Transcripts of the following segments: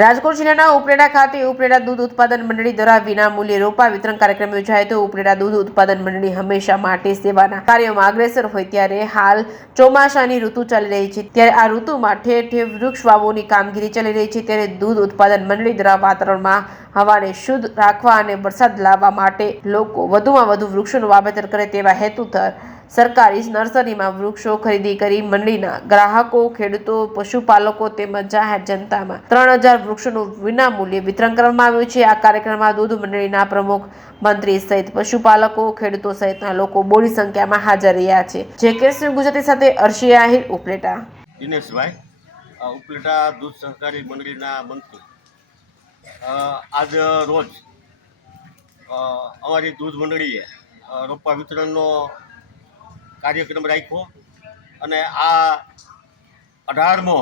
રાજકોટ જિલ્લાના ઉપલેટા ખાતે ઉપલેટા દૂધ ઉત્પાદન મંડળી દ્વારા વિનામૂલ્યે રોપા વિતરણ કાર્યક્રમ યોજાયો હતો। ઉપલેટા દૂધ ઉત્પાદન મંડળી હંમેશા માટે સેવાના કાર્યોમાં અગ્રેસર હોય ત્યારે હાલ ચોમાસાની ઋતુ ચાલી રહી છે, ત્યારે આ ઋતુમાં ઠેર ઠેર વૃક્ષ વાવોની કામગીરી ચાલી રહી છે। ત્યારે દૂધ ઉત્પાદન મંડળી દ્વારા વાતાવરણમાં હવાને શુદ્ધ રાખવા અને વરસાદ લાવવા માટે લોકો વધુમાં વધુ વૃક્ષોનું વાવેતર કરે તેવા હેતુસર સરકારી નર્સરીમાં વૃક્ષો ખરીદી કરી મંડળીના ગ્રાહકો, ખેડૂતો, પશુપાલકો તેમજ જાહેર જનતામાં 3000 વૃક્ષોનું વિનામૂલ્યે વિતરણ કરવામાં આવ્યું છે। આ કાર્યક્રમમાં દૂધ મંડળીના પ્રમુખ, મંત્રી સહિત પશુપાલકો, ખેડૂતો સહિતના લોકો બોડી સંખ્યામાં હાજર રહ્યા છે। જે કેસરી ગુજરાતી સાથે અર્શી આહિર, ઉપલેટા। દિનેશભાઈ, ઉપલેટા દૂધ સહકારી મંડળીના મંત્રી, આજ રોજ અમારી દૂધ મંડળીએ રોપા વિતરણનો કાર્યક્રમ રાખ્યો અને આ 18મો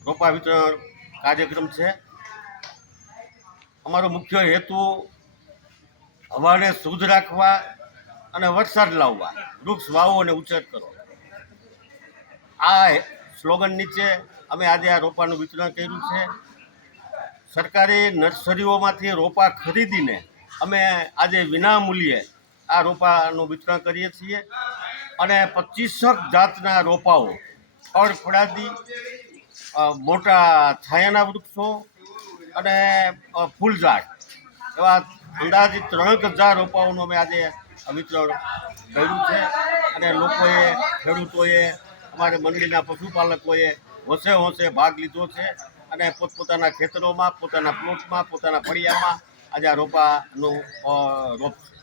રોપા વિતરણ કાર્યક્રમ છે। અમારો મુખ્ય હેતુ હવાને શુદ્ધ રાખવા અને વરસાદ લાવવા, વૃક્ષ વાવો અને ઉછેર કરો, આ સ્લોગન નીચે અમે આજે આ રોપાનું વિતરણ કર્યું છે। સરકારી નર્સરીઓમાંથી રોપા ખરીદીને અમે આજે વિનામૂલ્યે આ રોપાનું વિતરણ કરીએ છીએ અને 25 જાતના રોપાઓ, ફળ ફળાદી, મોટા છાયાના વૃક્ષો અને ફૂલઝાડ એવા અંદાજિત 3000 રોપાઓનું અમે આજે વિતરણ કર્યું છે અને લોકોએ, ખેડૂતોએ, અમારે મંડળીના પશુપાલકોએ હોંશે હોંશે ભાગ લીધો છે અને પોતપોતાના ખેતરોમાં, પોતાના પ્લોટમાં, પોતાના ફળિયામાં આજે આ રોપાનું રોપ છે।